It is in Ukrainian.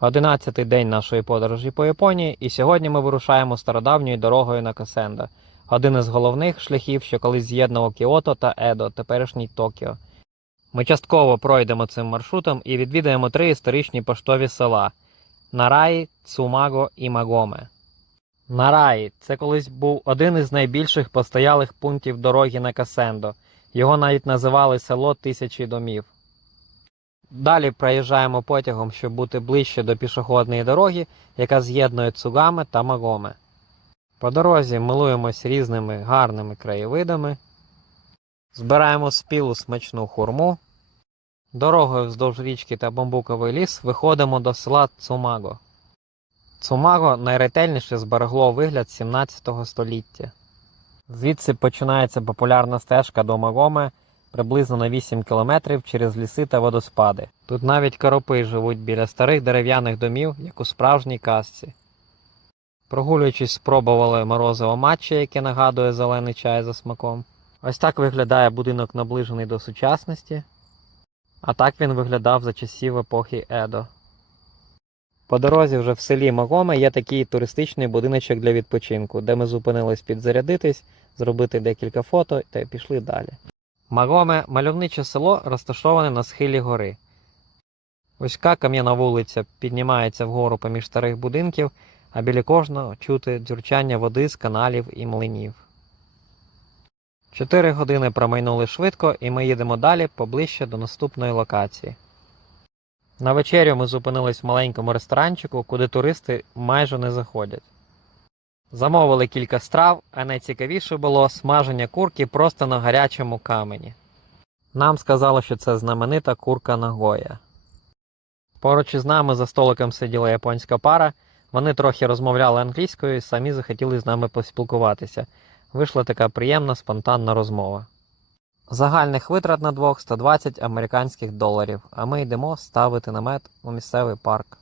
Одинадцятий день нашої подорожі по Японії, і сьогодні ми вирушаємо стародавньою дорогою на Касенда, один із головних шляхів, що колись з'єднував Кіото та Едо, теперішній Токіо. Ми частково пройдемо цим маршрутом і відвідаємо три історичні поштові села Нараї, Цумаго і Магоме. Нараї це колись був один із найбільших постоялих пунктів дороги на Касендо. Його навіть називали село тисячі домів. Далі проїжджаємо потягом, щоб бути ближче до пішохідної дороги, яка з'єднує Цугаме та Магоме. По дорозі милуємось різними гарними краєвидами, збираємо спілу смачну хурму. Дорогою вздовж річки та бамбуковий ліс виходимо до села Цумаго. Цумаго найретельніше зберегло вигляд 17 століття. Звідси починається популярна стежка до Магоме приблизно на 8 кілометрів через ліси та водоспади. Тут навіть коропи живуть біля старих дерев'яних домів, як у справжній казці. Прогулюючись, спробували морозиво матче, яке нагадує зелений чай за смаком. Ось так виглядає будинок наближений до сучасності. А так він виглядав за часів епохи Едо. По дорозі вже в селі Магоме є такий туристичний будиночок для відпочинку, де ми зупинились підзарядитись, зробити декілька фото та пішли далі. Магоме мальовниче село розташоване на схилі гори. Вузька кам'яна вулиця піднімається вгору поміж старих будинків, а біля кожного чути дзюрчання води з каналів і млинів. Чотири години промайнули швидко, і ми їдемо далі поближче до наступної локації. На вечерю ми зупинились в маленькому ресторанчику, куди туристи майже не заходять. Замовили кілька страв, а найцікавіше було смаження курки просто на гарячому камені. Нам сказали, що це знаменита курка Нагоя. Поруч із нами за столиком сиділа японська пара. Вони трохи розмовляли англійською і самі захотіли з нами поспілкуватися. Вийшла така приємна спонтанна розмова. Загальних витрат на двох 120 американських доларів, а ми йдемо ставити намет у місцевий парк.